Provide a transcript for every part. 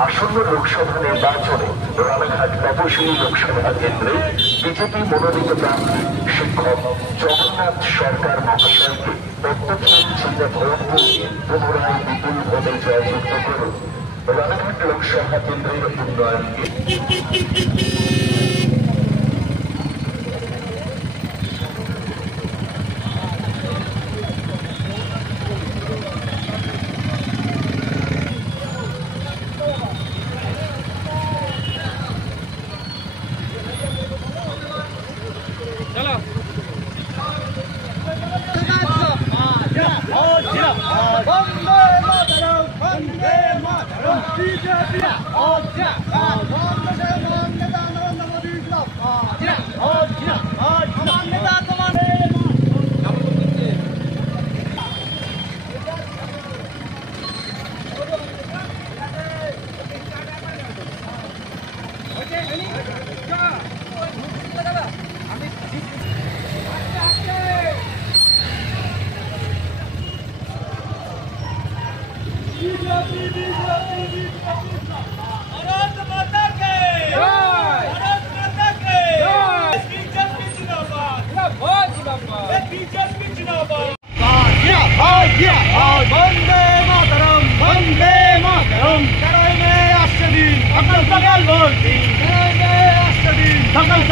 আসন্ন লোকসভা নির্বাচনে রানাঘাট তপশিলী লোকসভা কেন্দ্রে বিজেপি মনোনীত প্রার্থী শিক্ষক জগন্নাথ সরকার মহাশয়কে প্রত্যক্ষীন চিহ্নে ভোট দিয়ে পুনরায় বিপুল ভোটে জয়যুক্ত করুন। রানাঘাট লোকসভা কেন্দ্রের উন্নয়নকে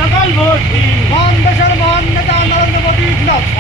সকাল ভোট মহান দেশের মহান নেতা নরেন্দ্র মোদী জিন্দাবাদ।